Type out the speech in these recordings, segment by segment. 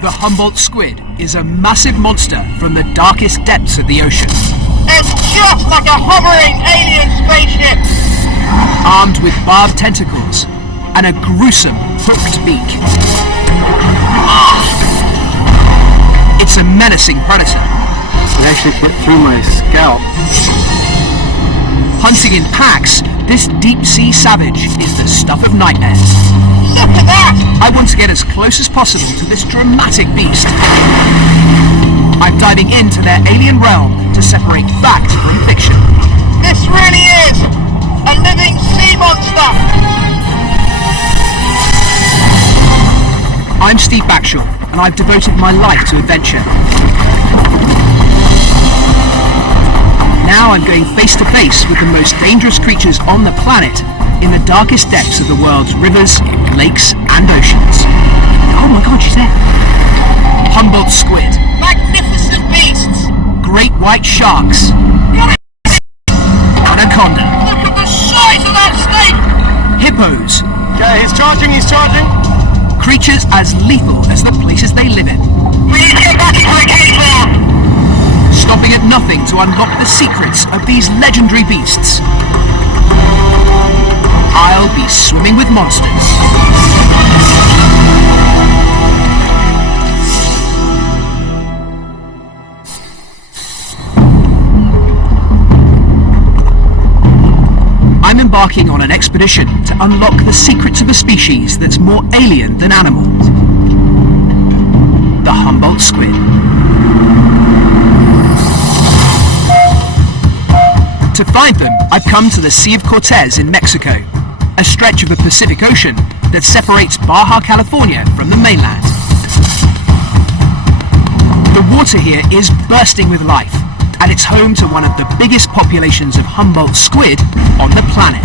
The Humboldt squid is a massive monster from the darkest depths of the ocean. It's just like a hovering alien spaceship! Armed with barbed tentacles and a gruesome hooked beak. It's a menacing predator. It actually bit through my scalp. Hunting in packs, this deep-sea savage is the stuff of nightmares. Look at that! I want to get as close as possible to this dramatic beast. I'm diving into their alien realm to separate fact from fiction. This really is a living sea monster! I'm Steve Backshall, and I've devoted my life to adventure. Now I'm going face to face with the most dangerous creatures on the planet in the darkest depths of the world's rivers, lakes and oceans. Oh my god, she's there! Humboldt squid. Magnificent beasts! Great white sharks. Anaconda. Look at the size of that snake! Hippos. Yeah, he's charging! Creatures as lethal as the places they live in. We need to get back into the cave now! Stopping at nothing to unlock the secrets of these legendary beasts. I'll be swimming with monsters. I'm embarking on an expedition to unlock the secrets of a species that's more alien than animal. The Humboldt squid. To find them, I've come to the Sea of Cortez in Mexico, a stretch of the Pacific Ocean that separates Baja California from the mainland. The water here is bursting with life, and it's home to one of the biggest populations of Humboldt squid on the planet.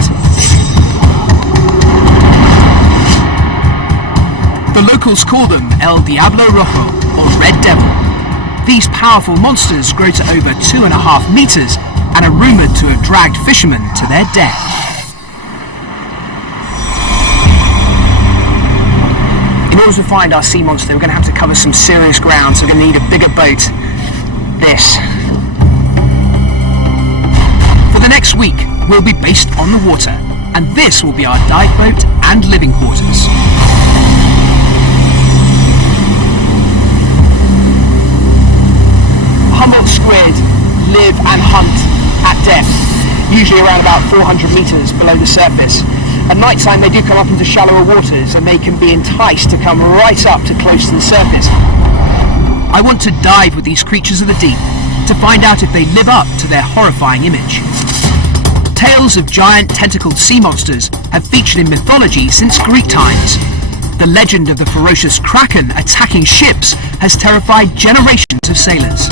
The locals call them El Diablo Rojo, or Red Devil. These powerful monsters grow to over 2.5 meters and are rumoured to have dragged fishermen to their death. In order to find our sea monster, we're going to have to cover some serious ground, so we're going to need a bigger boat. This. For the next week, we'll be based on the water, and this will be our dive boat and living quarters. Humboldt squid live and hunt at depth, usually around about 400 meters below the surface. At night time they do come up into shallower waters and they can be enticed to come right up to close to the surface. I want to dive with these creatures of the deep to find out if they live up to their horrifying image. Tales of giant tentacled sea monsters have featured in mythology since Greek times. The legend of the ferocious kraken attacking ships has terrified generations of sailors.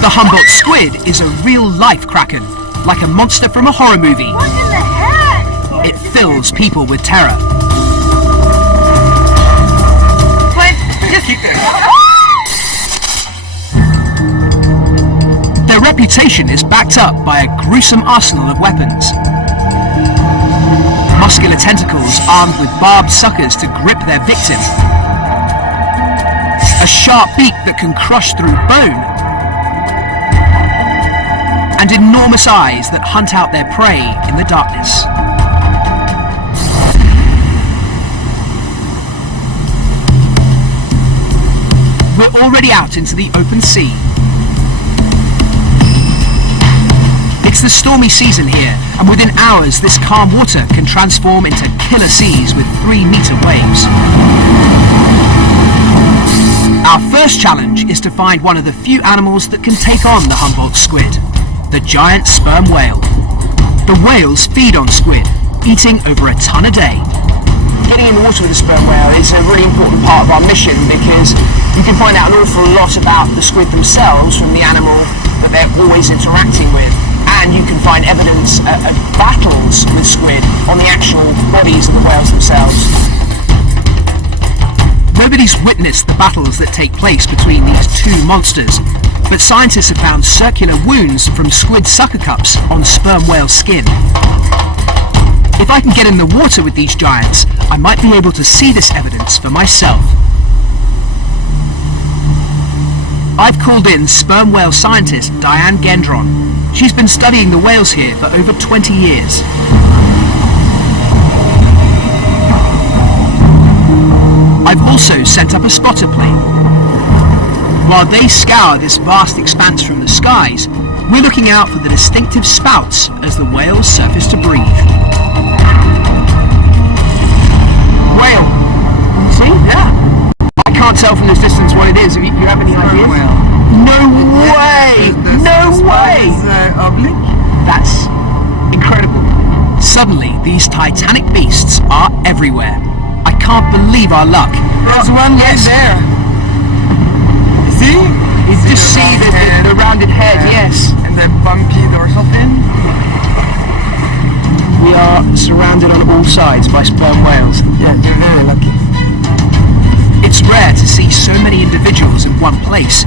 The Humboldt squid is a real-life kraken, like a monster from a horror movie. What in the heck? It fills people with terror. Just keep going. Their reputation is backed up by a gruesome arsenal of weapons. Muscular tentacles armed with barbed suckers to grip their victim. A sharp beak that can crush through bone. And enormous eyes that hunt out their prey in the darkness. We're already out into the open sea. It's the stormy season here, and within hours this calm water can transform into killer seas with 3-meter waves. Our first challenge is to find one of the few animals that can take on the Humboldt squid. The giant sperm whale. The whales feed on squid, eating over a ton a day. Getting in the water with a sperm whale is a really important part of our mission because you can find out an awful lot about the squid themselves from the animal that they're always interacting with, and you can find evidence of battles with squid on the actual bodies of the whales themselves. Nobody's witnessed the battles that take place between these two monsters, but scientists have found circular wounds from squid sucker cups on sperm whale skin. If I can get in the water with these giants, I might be able to see this evidence for myself. I've called in sperm whale scientist Diane Gendron. She's been studying the whales here for over 20 years. I've also sent up a spotter plane. While they scour this vast expanse from the skies, we're looking out for the distinctive spouts as the whales surface to breathe. Whale. See? Yeah. I can't tell from this distance what it is. You have any ideas? No way! No way! Oblique? That's incredible. Suddenly, these titanic beasts are everywhere. I can't believe our luck. There's one right there. See? You just see the rounded head, yes. And the bumpy dorsal fin. We are surrounded on all sides by sperm whales. Yeah, you're very lucky. It's rare to see so many individuals in one place,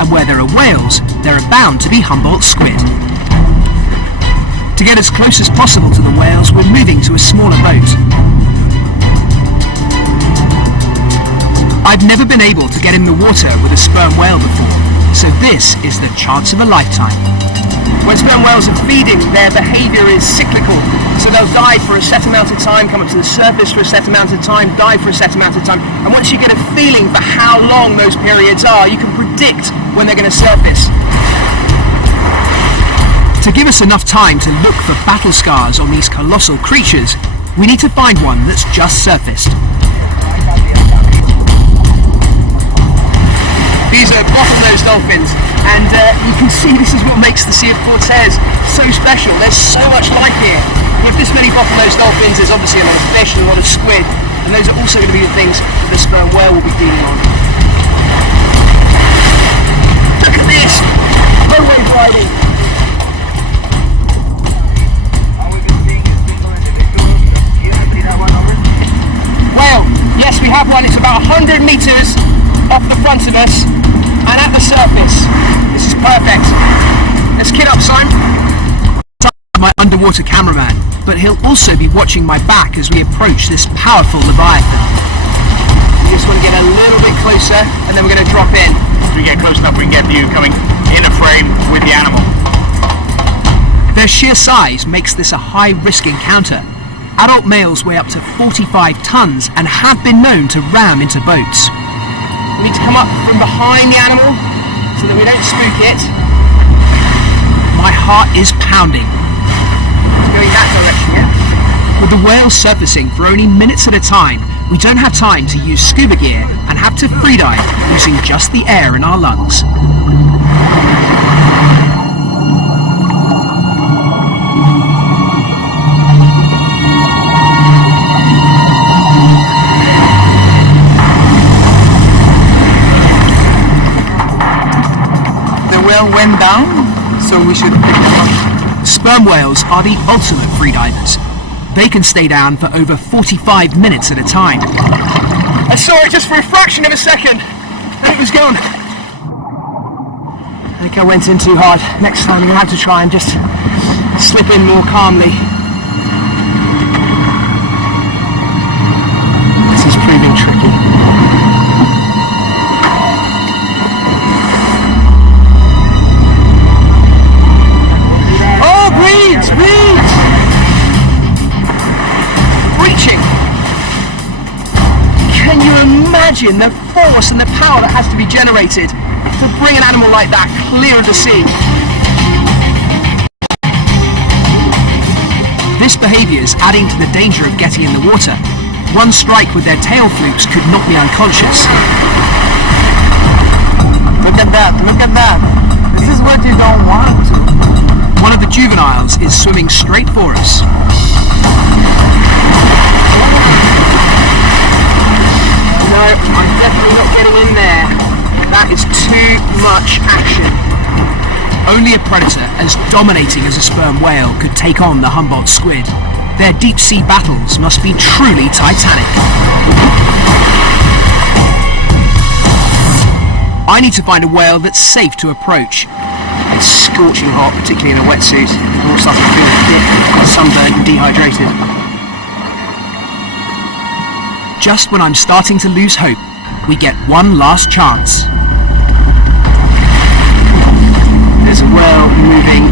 and where there are whales, there are bound to be Humboldt squid. To get as close as possible to the whales, we're moving to a smaller boat. I've never been able to get in the water with a sperm whale before, so this is the chance of a lifetime. When sperm whales are feeding, their behaviour is cyclical, so they'll dive for a set amount of time, come up to the surface for a set amount of time, dive for a set amount of time, and once you get a feeling for how long those periods are, you can predict when they're going to surface. To give us enough time to look for battle scars on these colossal creatures, we need to find one that's just surfaced. These are bottlenose dolphins, and you can see this is what makes the Sea of Cortez so special. There's so much life here. With this many bottlenose dolphins, there's obviously a lot of fish and a lot of squid, and those are also going to be the things that the sperm whale will be feeding on. Look at this! No wave riding! Whale, yes, we have one. It's about 100 meters off the front of us and at the surface. This is perfect. Let's kid up, Simon. My underwater cameraman, but he'll also be watching my back as we approach this powerful leviathan. We just want to get a little bit closer and then we're going to drop in. As we get close enough, we can get you coming in a frame with the animal. Their sheer size makes this a high-risk encounter. Adult males weigh up to 45 tons and have been known to ram into boats. We need to come up from behind the animal so that we don't spook it. My heart is pounding. Going that direction, yeah? With the whales surfacing for only minutes at a time, we don't have time to use scuba gear and have to freedive using just the air in our lungs. The whale went down, so we should pick them up. Sperm whales are the ultimate freedivers. They can stay down for over 45 minutes at a time. I saw it just for a fraction of a second, and it was gone. I think I went in too hard. Next time I'm going to have to try and just slip in more calmly. This is proving tricky. Reeds! Reaching! Can you imagine the force and the power that has to be generated to bring an animal like that clear of the sea? This behaviour is adding to the danger of getting in the water. One strike with their tail flukes could knock me unconscious. Look at that, look at that. This is what you don't want to. One of the juveniles is swimming straight for us. No, I'm definitely not getting in there. That is too much action. Only a predator as dominating as a sperm whale could take on the Humboldt squid. Their deep-sea battles must be truly titanic. I need to find a whale that's safe to approach. It's scorching hot, particularly in a wetsuit. I'm all starting to feel thick, sunburned and dehydrated. Just when I'm starting to lose hope, we get one last chance. There's a whale moving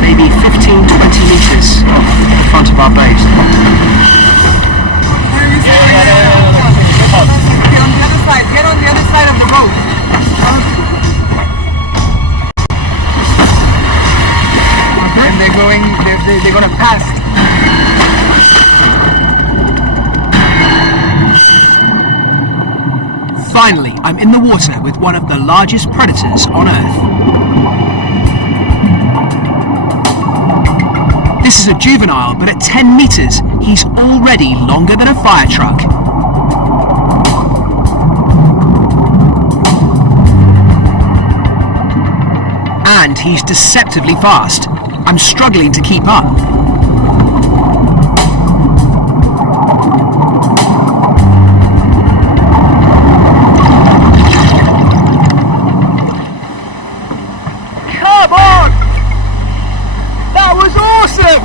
maybe 15-20 meters off the front of our boat. Get on the other side of the boat. And they're gonna pass. Finally, I'm in the water with one of the largest predators on Earth. This is a juvenile, but at 10 meters, he's already longer than a fire truck. And he's deceptively fast. I'm struggling to keep up. Come on! That was awesome!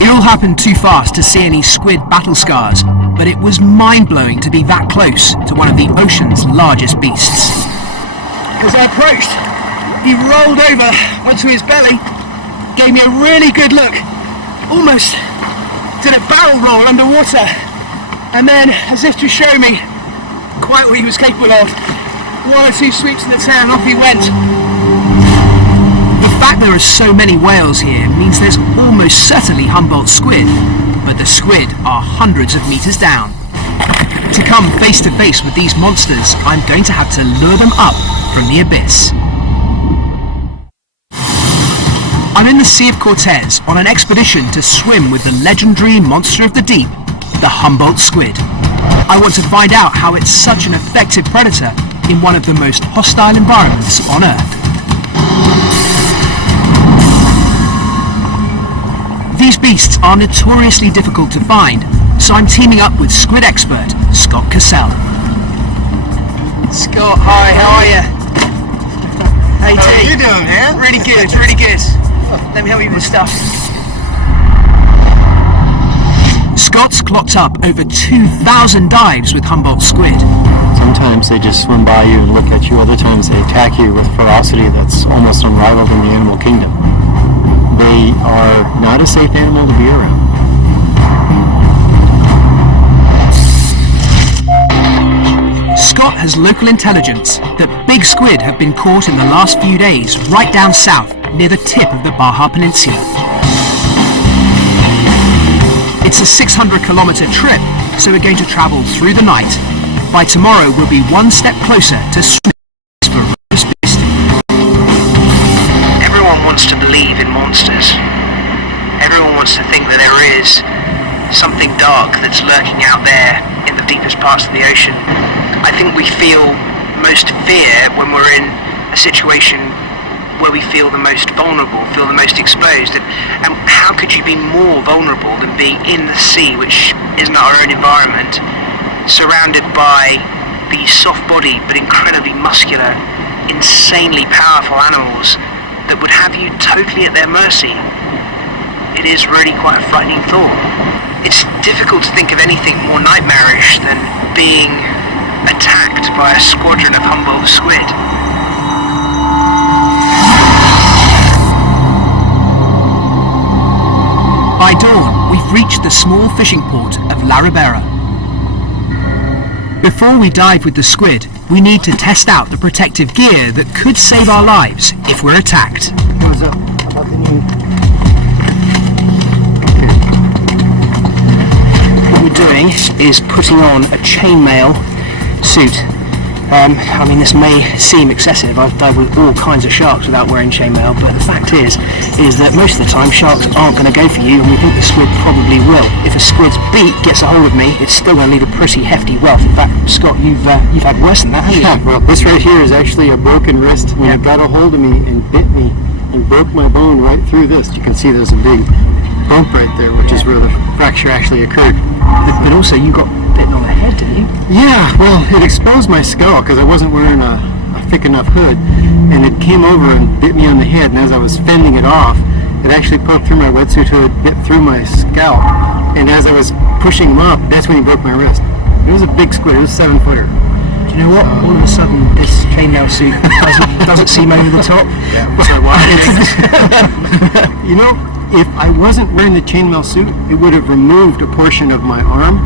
It all happened too fast to see any squid battle scars, but it was mind-blowing to be that close to one of the ocean's largest beasts. As I approached, he rolled over onto his belly, gave me a really good look, almost did a barrel roll underwater, and then, as if to show me quite what he was capable of, one or two sweeps in the tail and off he went. The fact there are so many whales here means there's almost certainly Humboldt squid, but the squid are hundreds of meters down. To come face to face with these monsters, I'm going to have to lure them up from the abyss. I'm in the Sea of Cortez on an expedition to swim with the legendary monster of the deep, the Humboldt squid. I want to find out how it's such an effective predator in one of the most hostile environments on Earth. These beasts are notoriously difficult to find, so I'm teaming up with squid expert Scott Cassell. Scott, hi, how are you? Hey, How are you doing, man? Really good, really good. Let me help you with stuff. Scott's clocked up over 2,000 dives with Humboldt squid. Sometimes they just swim by you and look at you. Other times they attack you with ferocity that's almost unrivaled in the animal kingdom. They are not a safe animal to be around. Scott has local intelligence that big squid have been caught in the last few days right down south near the tip of the Baja Peninsula. It's a 600-kilometer trip, so we're going to travel through the night. By tomorrow, we'll be one step closer to swimming for a roast beast. Everyone wants to believe in monsters. Everyone wants to think that there is something dark that's lurking out there in the deepest parts of the ocean. I think we feel most fear when we're in a situation where we feel the most vulnerable, feel the most exposed. And how could you be more vulnerable than being in the sea, which isn't our own environment, surrounded by these soft-bodied but incredibly muscular, insanely powerful animals that would have you totally at their mercy? It is really quite a frightening thought. It's difficult to think of anything more nightmarish than being attacked by a squadron of Humboldt squid. By dawn, we've reached the small fishing port of La Ribera. Before we dive with the squid, we need to test out the protective gear that could save our lives if we're attacked. What's up? About the new... What we're doing is putting on a chainmail suit. I mean, this may seem excessive. I've dived with all kinds of sharks without wearing chainmail, but the fact is that most of the time sharks aren't going to go for you, and we think the squid probably will. If a squid's beak gets a hold of me, it's still going to leave a pretty hefty welt. In fact, Scott, you've had worse than that, haven't you? Yeah, well, this right here is actually a broken wrist. When it got a hold of me and bit me and broke my bone right through this. You can see there's a big bump right there, which is where the fracture actually occurred. But also, you got bitten on the head, didn't you? Yeah, well, it exposed my skull because I wasn't wearing a thick enough hood, and it came over and bit me on the head, and as I was fending it off, it actually poked through my wetsuit hood, bit through my scalp, and as I was pushing him up, that's when he broke my wrist. It was a big squid. It was a 7-footer. Do you know what? All of a sudden, this chainmail suit doesn't seem over the top. Yeah. So why? You know, if I wasn't wearing the chainmail suit, it would have removed a portion of my arm.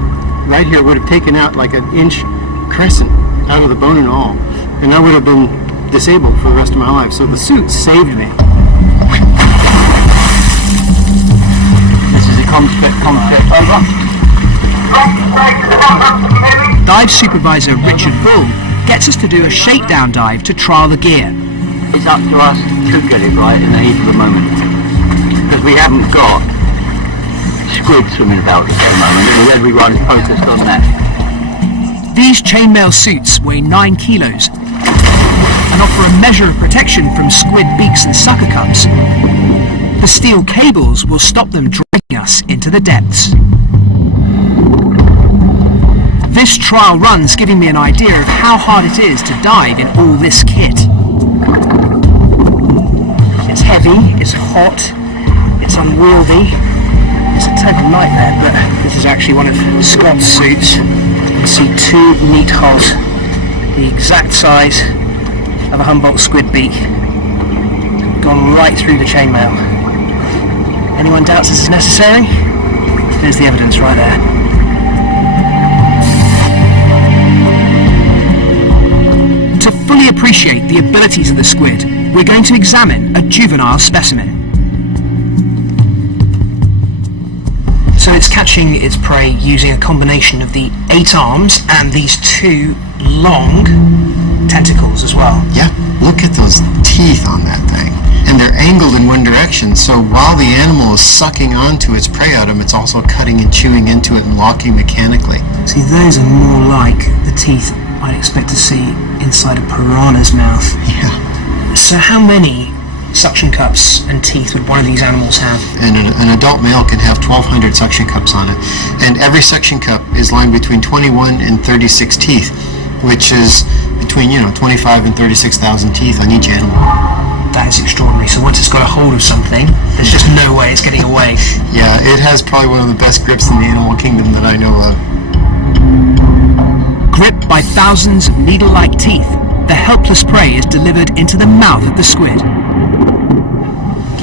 Right here, it would have taken out like an inch crescent out of the bone and all. And I would have been disabled for the rest of my life. So the suit saved me. This is a conflict over. Dive supervisor Richard Bull gets us to do a shakedown dive to trial the gear. It's up to us to get it right in the heat of the moment. Because we haven't got squid swimming about at the moment, and everyone's focused on that. These chainmail suits weigh 9 kilos and offer a measure of protection from squid beaks and sucker cups. The steel cables will stop them dragging us into the depths. This trial run's giving me an idea of how hard it is to dive in all this kit. It's heavy, it's hot, it's unwieldy, it's a total nightmare, but this is actually one of Scott's suits. You can see 2 neat holes, the exact size of a Humboldt squid beak, gone right through the chainmail. Anyone doubts this is necessary? There's the evidence right there. To fully appreciate the abilities of the squid, we're going to examine a juvenile specimen. So it's catching its prey using a combination of the 8 arms and these 2 long tentacles as well. Yeah, look at those teeth on that thing. And they're angled in one direction, so while the animal is sucking onto its prey item, it's also cutting and chewing into it and locking mechanically. See, those are more like the teeth I'd expect to see inside a piranha's mouth. Yeah. So how many suction cups and teeth would one of these animals have? And an adult male can have 1,200 suction cups on it. And every suction cup is lined between 21 and 36 teeth, which is between, 25 and 36,000 teeth on each animal. That is extraordinary. So once it's got a hold of something, there's just no way it's getting away. Yeah, it has probably one of the best grips in the animal kingdom that I know of. Gripped by thousands of needle-like teeth, the helpless prey is delivered into the mouth of the squid.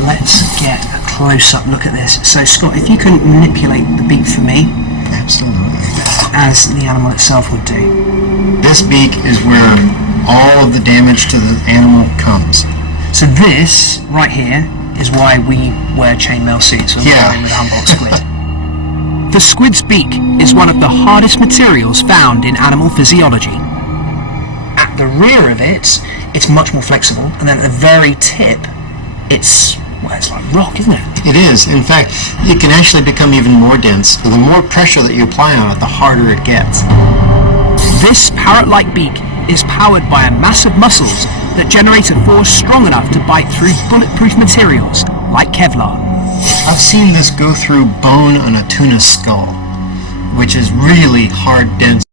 Let's get a close-up look at this. So Scott, if you can manipulate the beak for me. Absolutely. As the animal itself would do. This beak is where all of the damage to the animal comes. So this, right here, is why we wear chainmail suits when we're diving with a Humboldt squid. The squid's beak is one of the hardest materials found in animal physiology. At the rear of it, it's much more flexible, and then at the very tip, it's like rock, isn't it? It is. In fact, it can actually become even more dense. So the more pressure that you apply on it, the harder it gets. This parrot-like beak is powered by a mass of muscles that generate a force strong enough to bite through bulletproof materials, like Kevlar. I've seen this go through bone on a tuna skull, which is really hard, dense.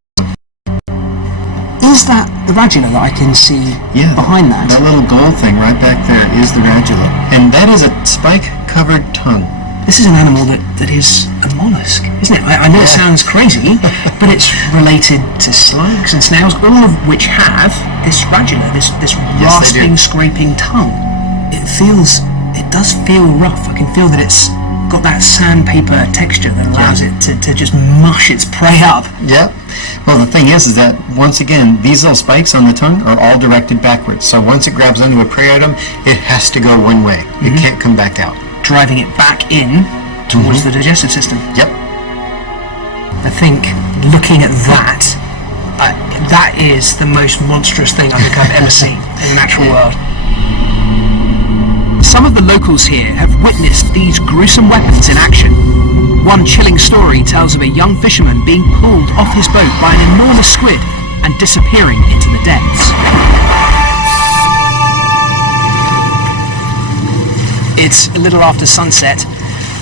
Is that the radula that I can see behind that? That little gold thing right back there is the radula. And that is a spike-covered tongue. This is an animal that is a mollusk, isn't it? I know it sounds crazy, but it's related to slugs and snails, all of which have this radula, this rasping, scraping tongue. It does feel rough. I can feel that it's got that sandpaper texture that allows it to just mush its prey up. Yep. Well, the thing is that, once again, these little spikes on the tongue are all directed backwards. So once it grabs onto a prey item, it has to go one way. It can't come back out. Driving it back in towards the digestive system. Yep. I think, looking at that, that is the most monstrous thing I think I've ever seen in the natural world. Some of the locals here have witnessed these gruesome weapons in action. One chilling story tells of a young fisherman being pulled off his boat by an enormous squid and disappearing into the depths. It's a little after sunset,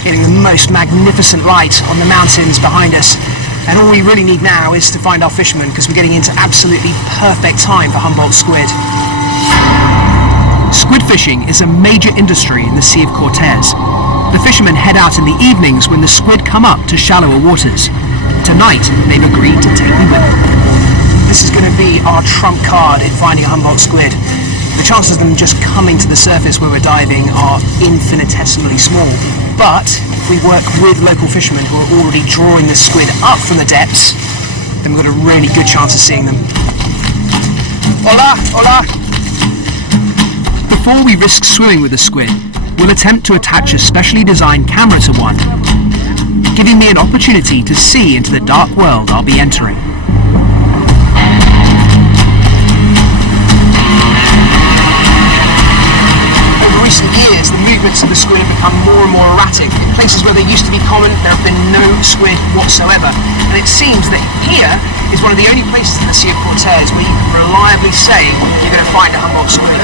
getting the most magnificent light on the mountains behind us, and all we really need now is to find our fishermen, because we're getting into absolutely perfect time for Humboldt squid. Squid fishing is a major industry in the Sea of Cortez. The fishermen head out in the evenings when the squid come up to shallower waters. tonight they've agreed to take me with them. This is going to be our trump card in finding a Humboldt squid. The chances of them just coming to the surface where we're diving are infinitesimally small. But if we work with local fishermen who are already drawing the squid up from the depths, then we've got a really good chance of seeing them. Hola, hola! Before we risk swimming with the squid, we'll attempt to attach a specially designed camera to one, giving me an opportunity to see into the dark world I'll be entering. Over recent years, the movements of the squid have become more and more erratic. In places where they used to be common, there have been no squid whatsoever. And it seems that here is one of the only places in the Sea of Cortez where you can reliably say you're going to find a Humboldt squid.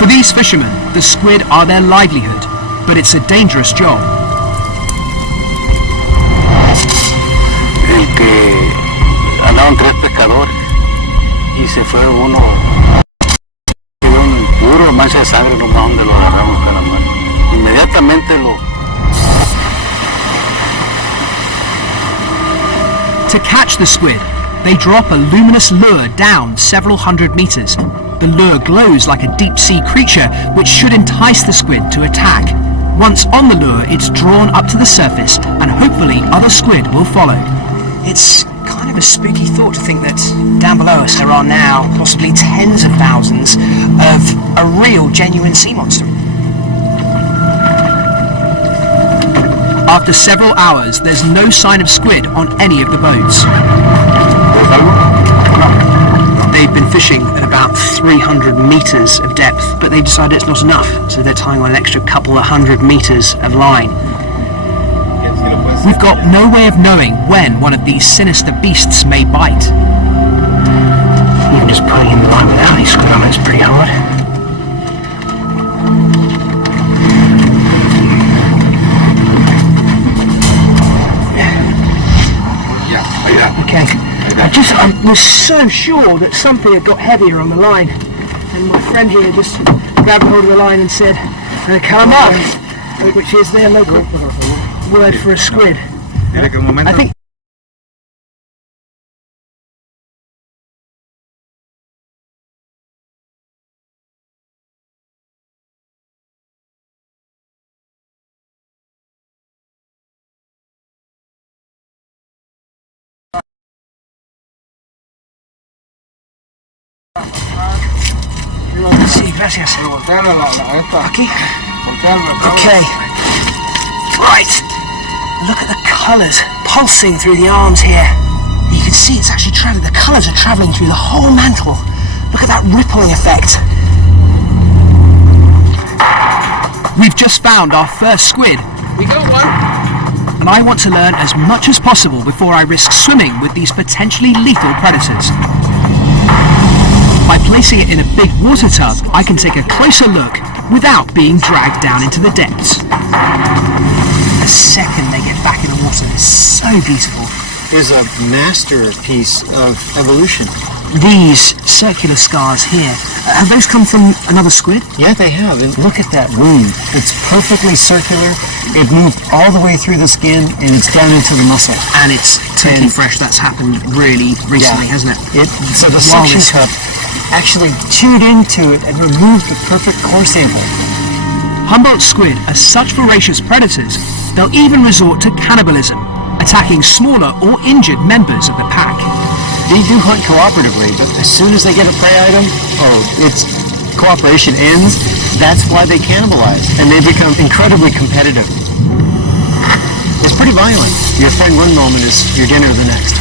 For these fishermen, the squid are their livelihood, but it's a dangerous job. El que andaban 3 pescadores y se fue uno, quedó un puro mancha de sangre nomás donde lo agarramos Calamar. Inmediatamente lo... To catch the squid, they drop a luminous lure down several hundred meters. The lure glows like a deep-sea creature, which should entice the squid to attack. Once on the lure, it's drawn up to the surface, and hopefully other squid will follow. It's kind of a spooky thought to think that down below us there are now possibly tens of thousands of a real, genuine sea monster. After several hours, there's no sign of squid on any of the boats. They've been fishing at about 300 meters of depth, but they've decided it's not enough, so they're tying on an extra couple of 100 meters of line. We've got no way of knowing when one of these sinister beasts may bite. Even just putting in the line without any squid on it's pretty hard. Okay. I was so sure that something had got heavier on the line, and my friend here just grabbed hold of the line and said Calamar, which is their local word for a squid. I think sí, gracias. Aquí. Okay. Right. Look at the colours pulsing through the arms here. You can see it's actually travelling. The colours are travelling through the whole mantle. Look at that rippling effect. We've just found our first squid. We got one. And I want to learn as much as possible before I risk swimming with these potentially lethal predators. By placing it in a big water tub, I can take a closer look without being dragged down into the depths. The second they get back in the water is so beautiful. Is a masterpiece of evolution. These circular scars here, have those come from another squid? Yeah, they have. And look at that wound. It's perfectly circular. It moved all the way through the skin, and it's down into the muscle. And it's totally fresh. That's happened really recently, hasn't it? So the suction cup actually chewed into it and removed the perfect core sample. Humboldt squid are such voracious predators, they'll even resort to cannibalism, attacking smaller or injured members of the pack. They do hunt cooperatively, but as soon as they get a prey item, its cooperation ends. That's why they cannibalize, and they become incredibly competitive. It's pretty violent. Your friend one moment is your dinner the next.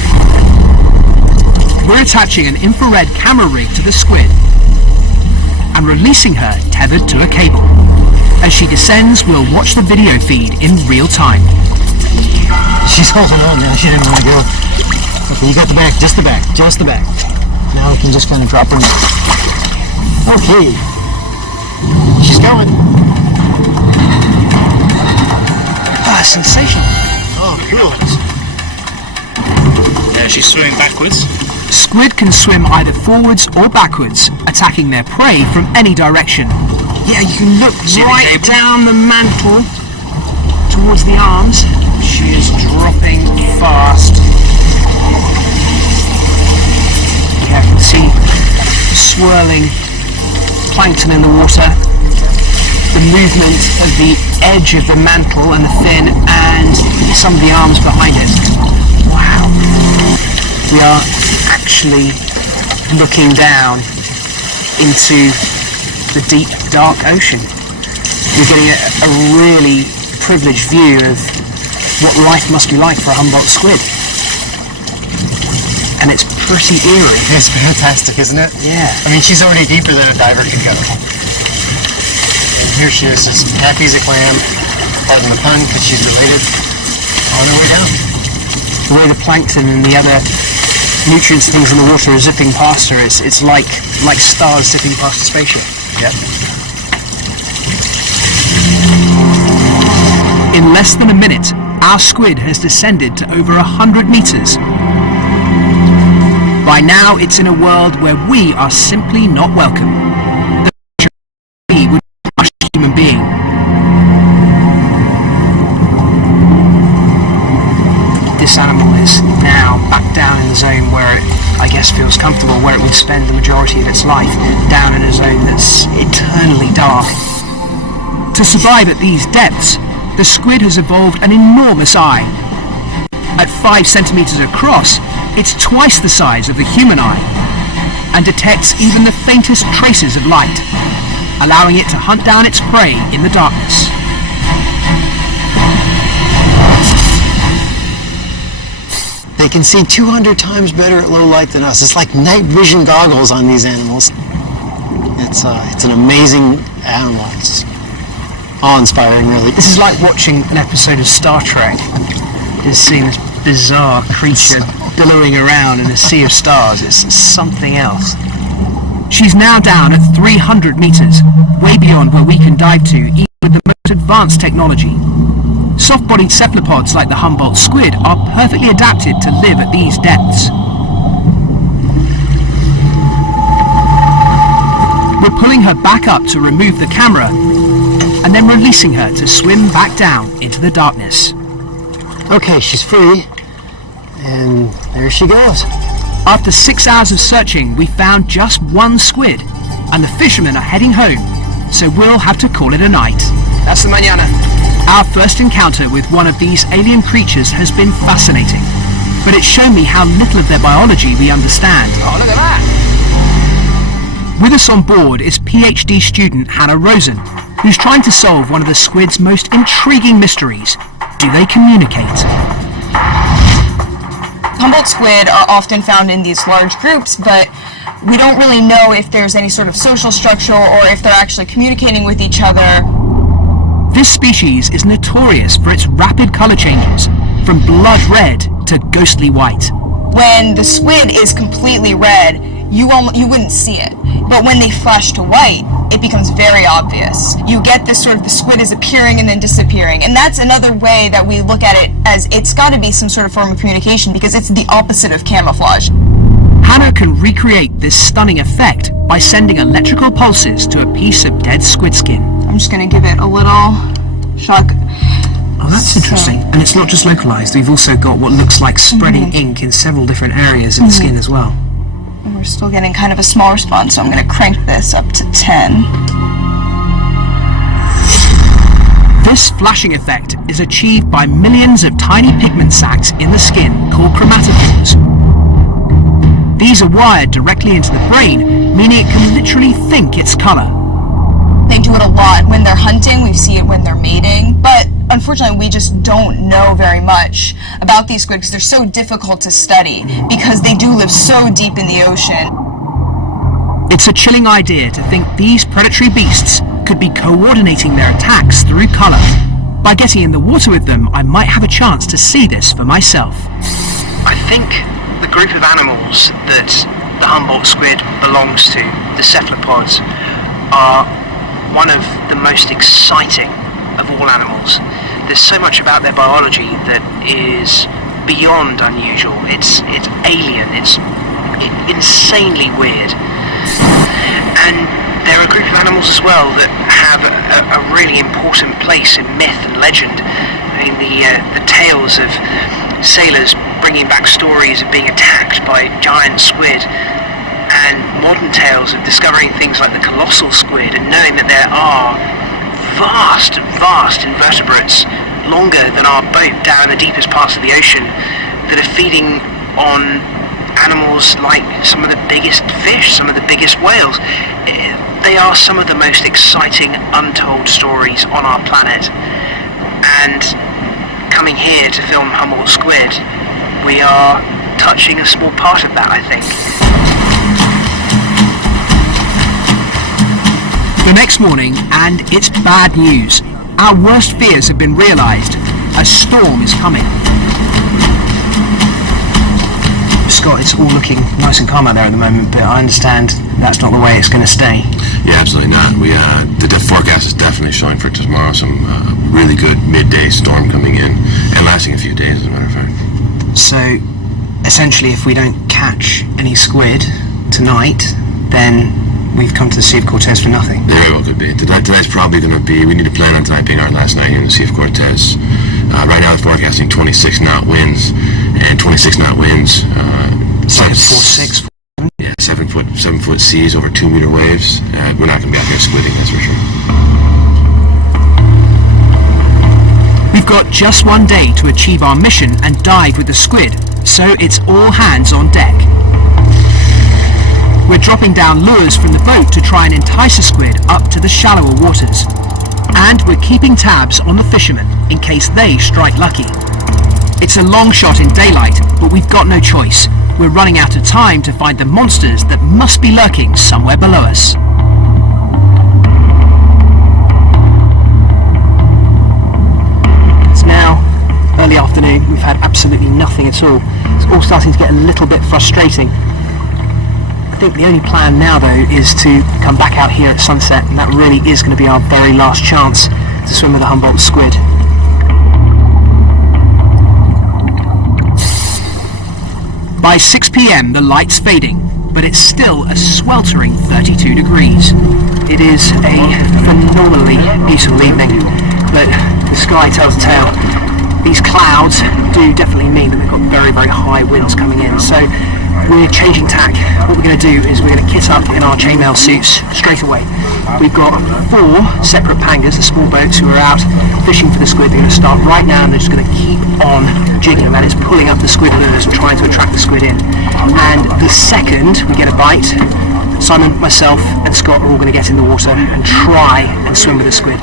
We're attaching an infrared camera rig to the squid and releasing her tethered to a cable. As she descends, we'll watch the video feed in real time. She's holding on now. She didn't want to go. Okay, you got the back, just the back, just the back. Now we can just kind of drop her in. Okay. She's going. Ah, sensational. Oh, cool. Yeah, she's swimming backwards. Squid can swim either forwards or backwards, attacking their prey from any direction. Yeah, you can look right down the mantle towards the arms. She is dropping fast. Yeah, I can see swirling plankton in the water, the movement of the edge of the mantle and the fin, and some of the arms behind it. Wow. We are actually looking down into the deep, dark ocean. We're getting a really privileged view of what life must be like for a Humboldt squid. And it's pretty eerie. It's fantastic, isn't it? Yeah. I mean, she's already deeper than a diver can go. And here she is, just happy as a clam, pardon the pun, because she's related, on her way down. The way the plankton and the other nutrients things in the water are zipping past her, it's like stars zipping past a spaceship. Yep. In less than a minute, our squid has descended to over 100 meters. By now, it's in a world where we are simply not welcome. The we would crush a human being. This animal is now back down in the zone where it, I guess, feels comfortable, where it would spend the majority of its life, down in a zone that's eternally dark. To survive at these depths, the squid has evolved an enormous eye. At 5 centimeters across, it's twice the size of the human eye, and detects even the faintest traces of light, allowing it to hunt down its prey in the darkness. They can see 200 times better at low light than us. It's like night vision goggles on these animals. It's an amazing animal. It's awe-inspiring, really. This is like watching an episode of Star Trek. Is seeing this bizarre creature billowing around in a sea of stars. It's something else. She's now down at 300 meters, way beyond where we can dive to, even with the most advanced technology. Soft-bodied cephalopods like the Humboldt squid are perfectly adapted to live at these depths. We're pulling her back up to remove the camera, and then releasing her to swim back down into the darkness. Okay, she's free, and there she goes. After 6 hours of searching, we found just one squid, and the fishermen are heading home, so we'll have to call it a night. Hasta mañana. Our first encounter with one of these alien creatures has been fascinating, but it's shown me how little of their biology we understand. Oh, look at that! With us on board is PhD student Hannah Rosen, who's trying to solve one of the squid's most intriguing mysteries. Do they communicate? Humboldt squid are often found in these large groups, but we don't really know if there's any sort of social structure or if they're actually communicating with each other. This species is notorious for its rapid color changes, from blood red to ghostly white. When the squid is completely red, you wouldn't see it. But when they flash to white, it becomes very obvious. You get this sort of, the squid is appearing and then disappearing. And that's another way that we look at it, as it's got to be some sort of form of communication, because it's the opposite of camouflage. Hannah can recreate this stunning effect by sending electrical pulses to a piece of dead squid skin. I'm just going to give it a little shock. Oh, that's interesting. And it's not just localized. We've also got what looks like spreading ink in several different areas of the skin as well. And we're still getting kind of a small response, so I'm going to crank this up to 10. This flashing effect is achieved by millions of tiny pigment sacs in the skin called chromatophores. These are wired directly into the brain, meaning it can literally think its color. They do it a lot when they're hunting. We see it when they're mating, but unfortunately we just don't know very much about these squid because they're so difficult to study because they do live so deep in the ocean. It's a chilling idea to think these predatory beasts could be coordinating their attacks through color. By getting in the water with them, I might have a chance to see this for myself. I think the group of animals that the Humboldt squid belongs to, the cephalopods, are one of the most exciting of all animals. There's so much about their biology that is beyond unusual. It's alien, it's insanely weird. And they're a group of animals as well that have a really important place in myth and legend. mean, the tales of sailors bringing back stories of being attacked by giant squid, and modern tales of discovering things like the colossal squid and knowing that there are vast invertebrates longer than our boat down in the deepest parts of the ocean that are feeding on animals like some of the biggest fish, some of the biggest whales. They are some of the most exciting untold stories on our planet, and coming here to film Humboldt squid, we are touching a small part of that, I think. The next morning, and it's bad news. Our worst fears have been realised. A storm is coming. Scott, it's all looking nice and calm out there at the moment, but I understand that's not the way it's going to stay. Yeah, absolutely not. The forecast is definitely showing for tomorrow some really good midday storm coming in and lasting a few days, as a matter of fact. So, essentially, if we don't catch any squid tonight, then we've come to the Sea of Cortez for nothing. Very well could be. Tonight's probably going to be, we need to plan on tonight being our last night here in the Sea of Cortez. Right now they're forecasting 26 knot winds, and 26 knot winds, 4-6. Yeah, 7 foot seas over 2 meter waves. We're not going to be out there squidding, that's for sure. We've got just one day to achieve our mission and dive with the squid, so it's all hands on deck. We're dropping down lures from the boat to try and entice a squid up to the shallower waters. And we're keeping tabs on the fishermen in case they strike lucky. It's a long shot in daylight, but we've got no choice. We're running out of time to find the monsters that must be lurking somewhere below us. It's now early afternoon. We've had absolutely nothing at all. It's all starting to get a little bit frustrating. I think the only plan now, though, is to come back out here at sunset, and that really is going to be our very last chance to swim with the Humboldt squid. By 6 p.m. the light's fading, but it's still a sweltering 32 degrees. It is a phenomenally beautiful evening, but the sky tells the tale. These clouds do definitely mean that we've got very, very high winds coming in, so we're changing tack. What we're going to do is we're going to kit up in our chainmail suits straight away. We've got 4 separate pangas, the small boats who are out fishing for the squid. They're going to start right now, and they're just going to keep on jigging, and that is pulling up the squid lures and trying to attract the squid in. And the second we get a bite, Simon, myself and Scott are all going to get in the water and try and swim with the squid.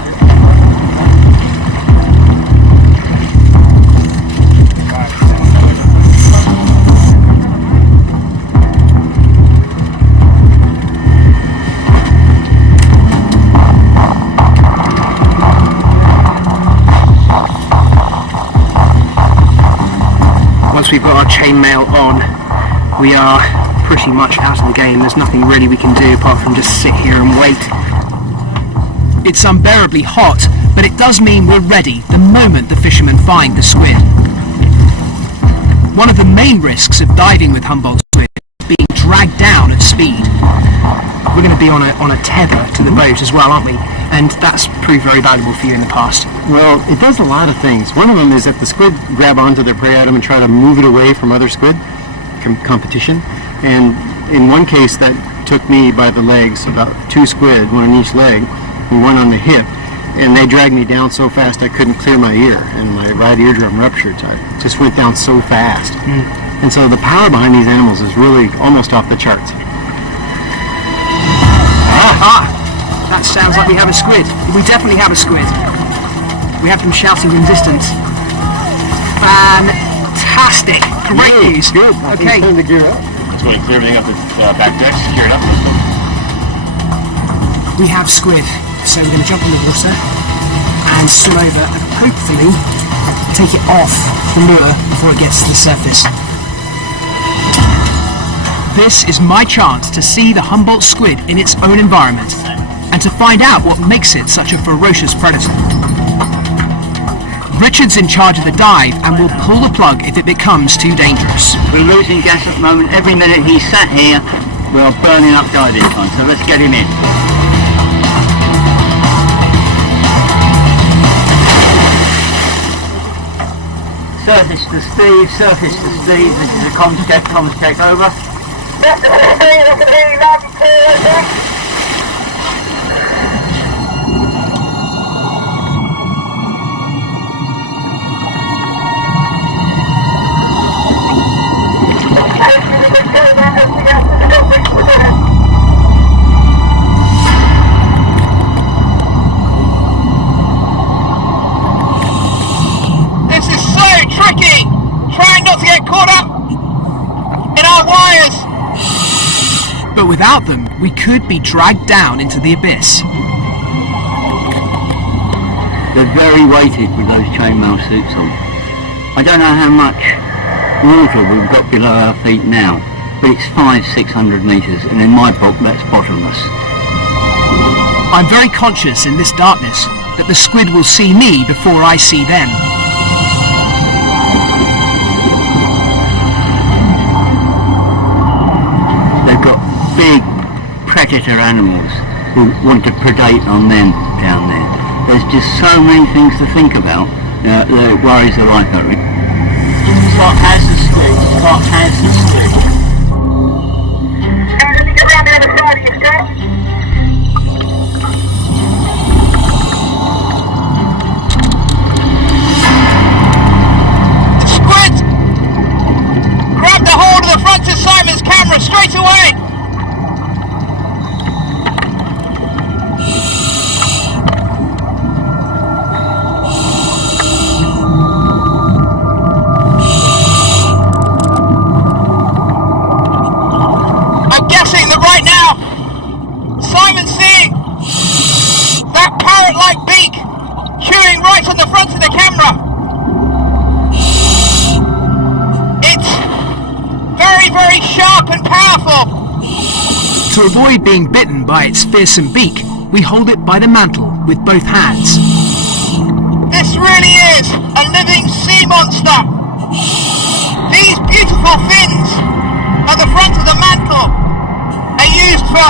Once we've got our chainmail on, we are pretty much out of the game. There's nothing really we can do apart from just sit here and wait. It's unbearably hot, but it does mean we're ready the moment the fishermen find the squid. One of the main risks of diving with Humboldt squid is being dragged down at speed. We're going to be on a tether to the boat as well, aren't we? And that's proved very valuable for you in the past. Well, it does a lot of things. One of them is that the squid grab onto their prey item and try to move it away from other squid competition. And in one case that took me by the legs, about 2 squid, one on each leg, and one on the hip, and they dragged me down so fast I couldn't clear my ear, and my right eardrum ruptured. So I just went down so fast. And so the power behind these animals is really almost off the charts. That sounds like we have a squid. We definitely have a squid. We have them shouting in distance. Fantastic! Great news. Good. Okay. Time to gear up. Let's go and clear everything up the back deck, secure it up. Let's go. We have squid, so we're going to jump in the water and swim over and hopefully take it off the lure before it gets to the surface. This is my chance to see the Humboldt squid in its own environment and to find out what makes it such a ferocious predator. Richard's in charge of the dive and will pull the plug if it becomes too dangerous. We're losing gas at the moment. Every minute he's sat here, we're burning up diving time, so let's get him in. Surface to Steve, surface to Steve. This is a comms check over. This is so tricky! Trying not to get caught up in our wires! But without them, we could be dragged down into the abyss. They're very weighted with those chainmail suits on. I don't know how much water we've got below our feet now, but it's 500-600 metres, and in my book that's bottomless. I'm very conscious in this darkness that the squid will see me before I see them. They've got big predator animals who want to predate on them down there. There's just so many things to think about that it worries the life out of me. Scott has the squid. Scott has the squid. Let me get around the other side of you, Scott. The squid grabbed a hold of the front of Simon's camera straight away. I'm guessing that right now Simon's seeing that parrot-like beak chewing right on the front of the camera. It's very, very sharp and powerful. To avoid being bitten by its fearsome beak, we hold it by the mantle with both hands. This really is a living sea monster. These beautiful fins at the front of the mantle are used for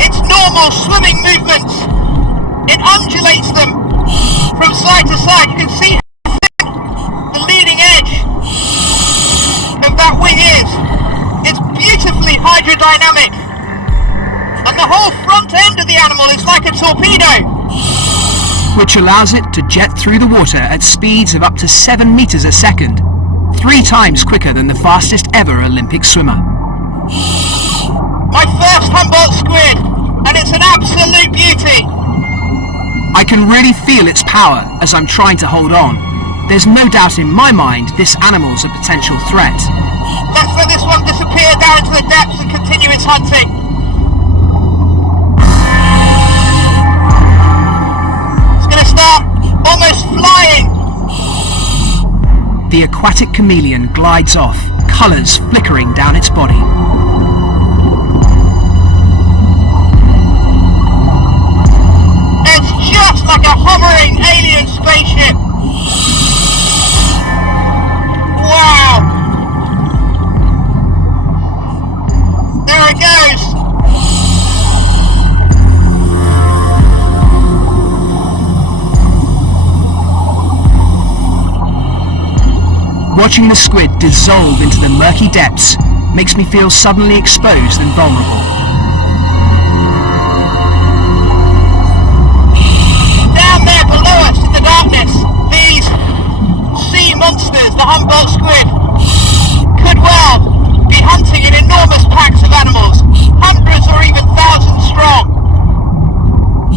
its normal swimming movements. It undulates them from side to side. You can see how thin the leading edge of that wing is. It's beautifully hydrodynamic. And the whole front end of the animal is like a torpedo, which allows it to jet through the water at speeds of up to 7 meters a second, 3 times quicker than the fastest ever Olympic swimmer. My first Humboldt squid, and it's an absolute beauty. I can really feel its power as I'm trying to hold on. There's no doubt in my mind this animal's a potential threat. Let's let this one disappear down into the depths and continue its hunting. It's going to start almost flying. The aquatic chameleon glides off, colours flickering down its body. It's just like a hovering alien spaceship. Wow. There it goes. Watching the squid dissolve into the murky depths makes me feel suddenly exposed and vulnerable. Down there below us in the darkness, these sea monsters, the Humboldt squid, could well be hunting in enormous packs of animals, hundreds or even thousands strong.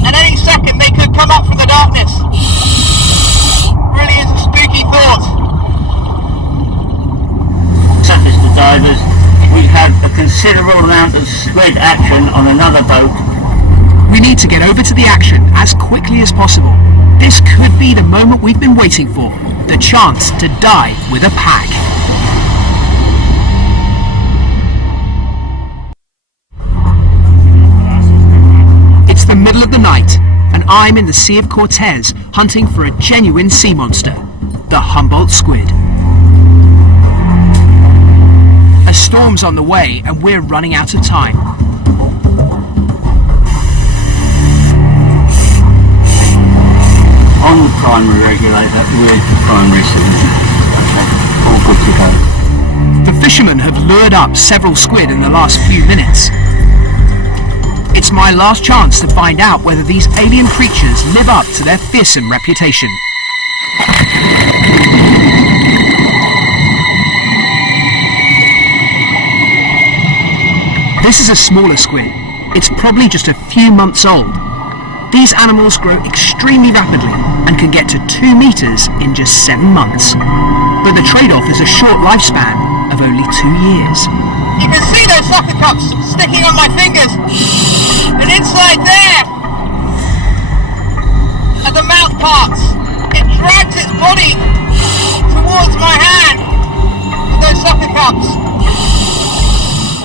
And any second they could come up from the darkness. Really is a spooky thought. Surface to divers, we've had a considerable amount of squid action on another boat. We need to get over to the action as quickly as possible. This could be the moment we've been waiting for, the chance to dive with a pack. It's the middle of the night, and I'm in the Sea of Cortez hunting for a genuine sea monster, the Humboldt squid. A storm's on the way, and we're running out of time. on the primary regulator with the primary signal. Okay, all good to go. The fishermen have lured up several squid in the last few minutes. It's my last chance to find out whether these alien creatures live up to their fearsome reputation. This is a smaller squid. It's probably just a few months old. These animals grow extremely rapidly and can get to 2 meters in just 7 months. But the trade-off is a short lifespan of only 2 years. You can see those sucker cups sticking on my fingers. And inside there are the mouth parts. It drags its body towards my hand with those sucker cups.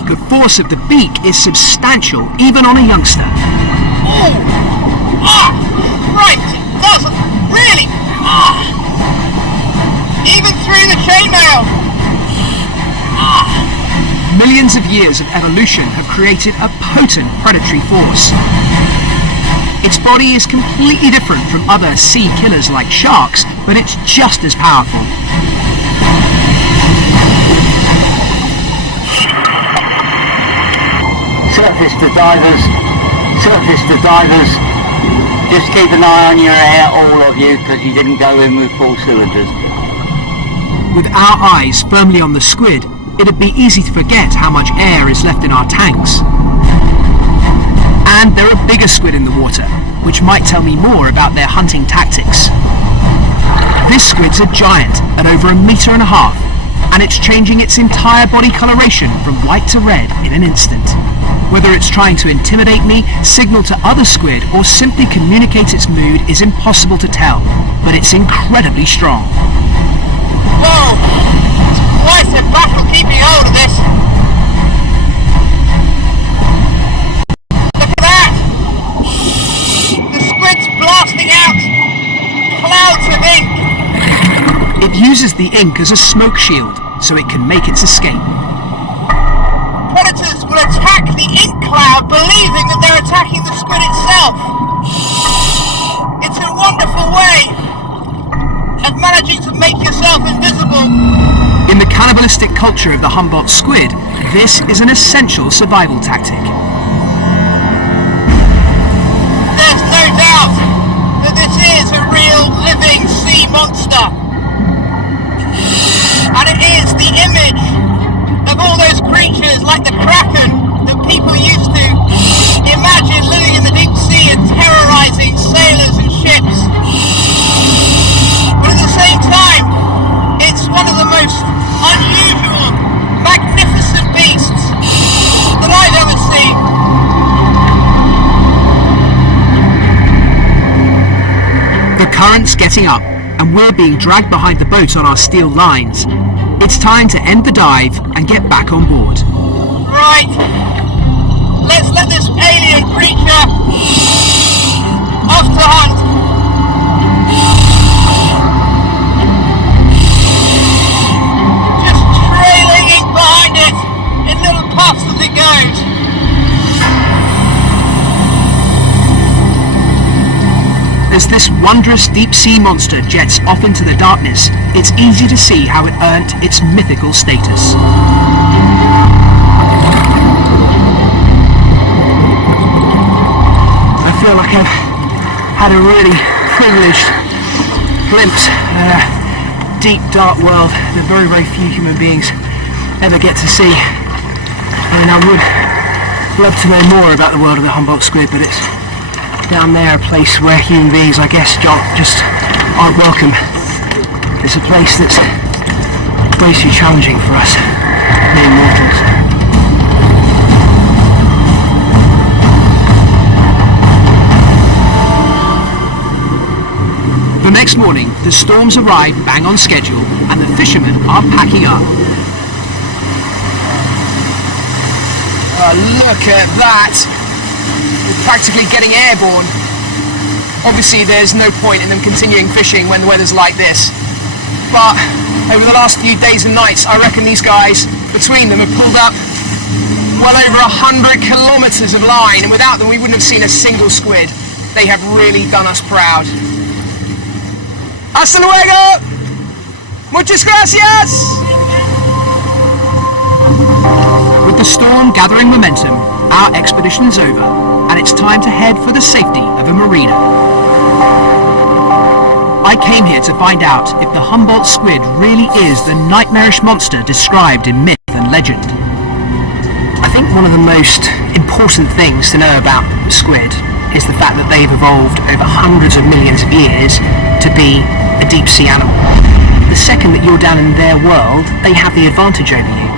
The force of the beak is substantial, even on a youngster. Oh! Ah! Right! It doesn't! Really! Ah! Even through the chainmail! Ah! Millions of years of evolution have created a potent predatory force. Its body is completely different from other sea killers like sharks, but it's just as powerful. Surface to divers, just keep an eye on your air, all of you, because you didn't go in with full cylinders. With our eyes firmly on the squid, it'd be easy to forget how much air is left in our tanks. And there are bigger squid in the water, which might tell me more about their hunting tactics. This squid's a giant at over 1.5 meters, and it's changing its entire body coloration from white to red in an instant. Whether it's trying to intimidate me, signal to other squid, or simply communicate its mood is impossible to tell, but it's incredibly strong. Whoa! It's quite a battle keeping hold of this. Look at that! The squid's blasting out clouds of ink. It uses the ink as a smoke shield, so it can make its escape. Predators will attack the ink cloud believing that they're attacking the squid itself. It's a wonderful way of managing to make yourself invisible. In the cannibalistic culture of the Humboldt squid, this is an essential survival tactic. There's no doubt that this is a real living sea monster. And it is the image of all those creatures like the kraken that people used to imagine living in the deep sea and terrorizing sailors and ships. But at the same time, it's one of the most unusual, magnificent beasts that I've ever seen. The current's getting up, and we're being dragged behind the boat on our steel lines. It's time to end the dive and get back on board. Right. Let's let this alien creature off to hunt. Just trailing ink behind it in little puffs as it goes. As this wondrous deep-sea monster jets off into the darkness, it's easy to see how it earned its mythical status. I feel like I've had a really privileged glimpse at a deep, dark world that very, very few human beings ever get to see. And I would love to know more about the world of the Humboldt squid, but it's down there, a place where human beings, I guess, just aren't welcome. It's a place that's way too challenging for us, mere mortals. The next morning, the storms arrive bang on schedule, and the fishermen are packing up. Look at that! We're practically getting airborne. Obviously there's no point in them continuing fishing when the weather's like this. But over the last few days and nights, I reckon these guys, between them, have pulled up well over 100 kilometers of line, and without them we wouldn't have seen a single squid. They have really done us proud. Hasta luego! Muchas gracias! With the storm gathering momentum, our expedition is over, and it's time to head for the safety of a marina. I came here to find out if the Humboldt squid really is the nightmarish monster described in myth and legend. I think one of the most important things to know about squid is the fact that they've evolved over hundreds of millions of years to be a deep sea animal. The second that you're down in their world, they have the advantage over you.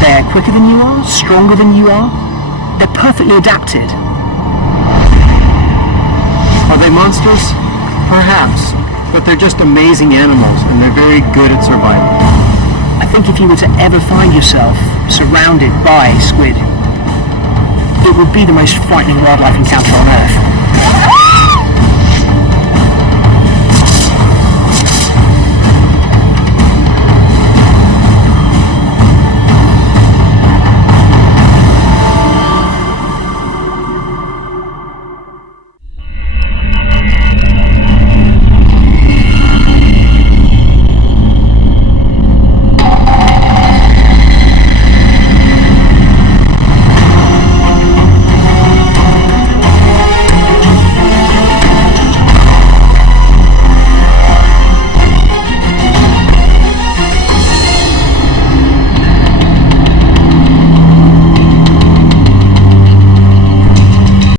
They're quicker than you are, stronger than you are. They're perfectly adapted. Are they monsters? Perhaps. But they're just amazing animals, and they're very good at survival. I think if you were to ever find yourself surrounded by squid, it would be the most frightening wildlife encounter on Earth.